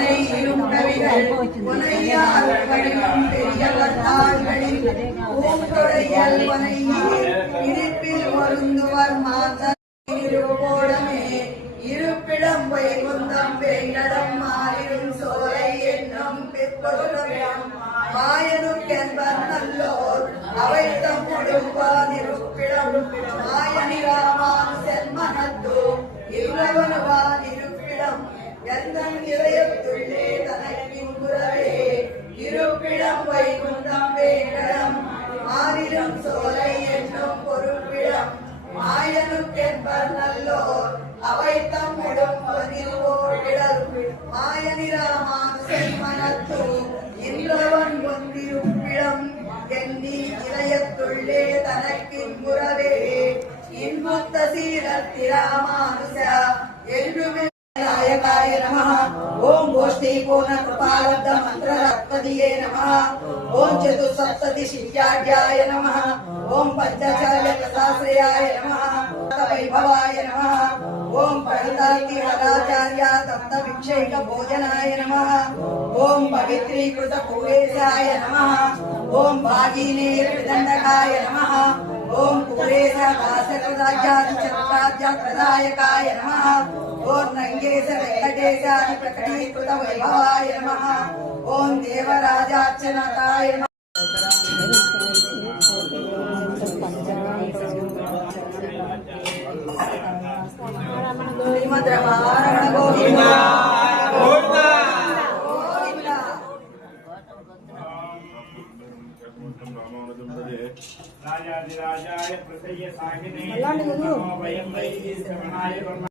ஆனை இரும் கவிகள் புனையால் வடிவம் பெரியவர் தாள்களில் பூந்தொடையல் வனையே இனிப்பில் ஒருந்துவர் மாதர் இருகோடமே இருப்பிடம் வைகுந்தம் வேங்கடம் மாறிடும் சோலை என்னும் பிற்பொருளம் மாயனுக்கென்பர் நல்லோர் அவை தம்முடும்பான் இருப்பிடம் மாயனி ராமானுசன் மனத்தோ இவ்வளவனுவான் இருப்பிடம் எந்தன் இதயத்துள்ளே தனக்கின் குரவே இருப்பிடம் வைகுந்தம் வேங்கடம் மாறிடும் சோலை என்னும் பொருட்பிடம் மாயனுக்கென்பர் நல்லோர் அவை தம்முடும் பதிவோடிடல் மாயனி ராமானுசன் மனத்தோ இன்றவன் கொண்டிருப்பிடம் எண்ணி இதயத்துள்ளே தனக்கின் குரவே இன்புத்த சீரத்திராமானுச என்றுமே नायकाय नमः ओम गोष्ठी पूर्ण कृपालब्ध मंत्र रत्पदिये नमः ओम चतुस्सप्तति शिष्याढ्याय नमः ओम पंचचार्य सहस्रयाय नमः वैभवाय नमः ओम प्रणितार्ति वराचार्य तप्त विक्षैक भोजनाय नमः ओम पवित्रीकृत पूरेशाय नमः ओम भागीनेर विदंडकाय नमः ओम पूरेश दासराज्यादि चतुराज्य प्रदायकाय नमः ओम नंगेश वेंकटेशादि प्रकटीकृत वैभवाय नमः ओम देवराजार्चनकाय नमः श्रीमद् रमारमण गोविंद राजाधिराजाय प्रसय्य साहिने नमो वयं वै श्रवणाय ब्रह्म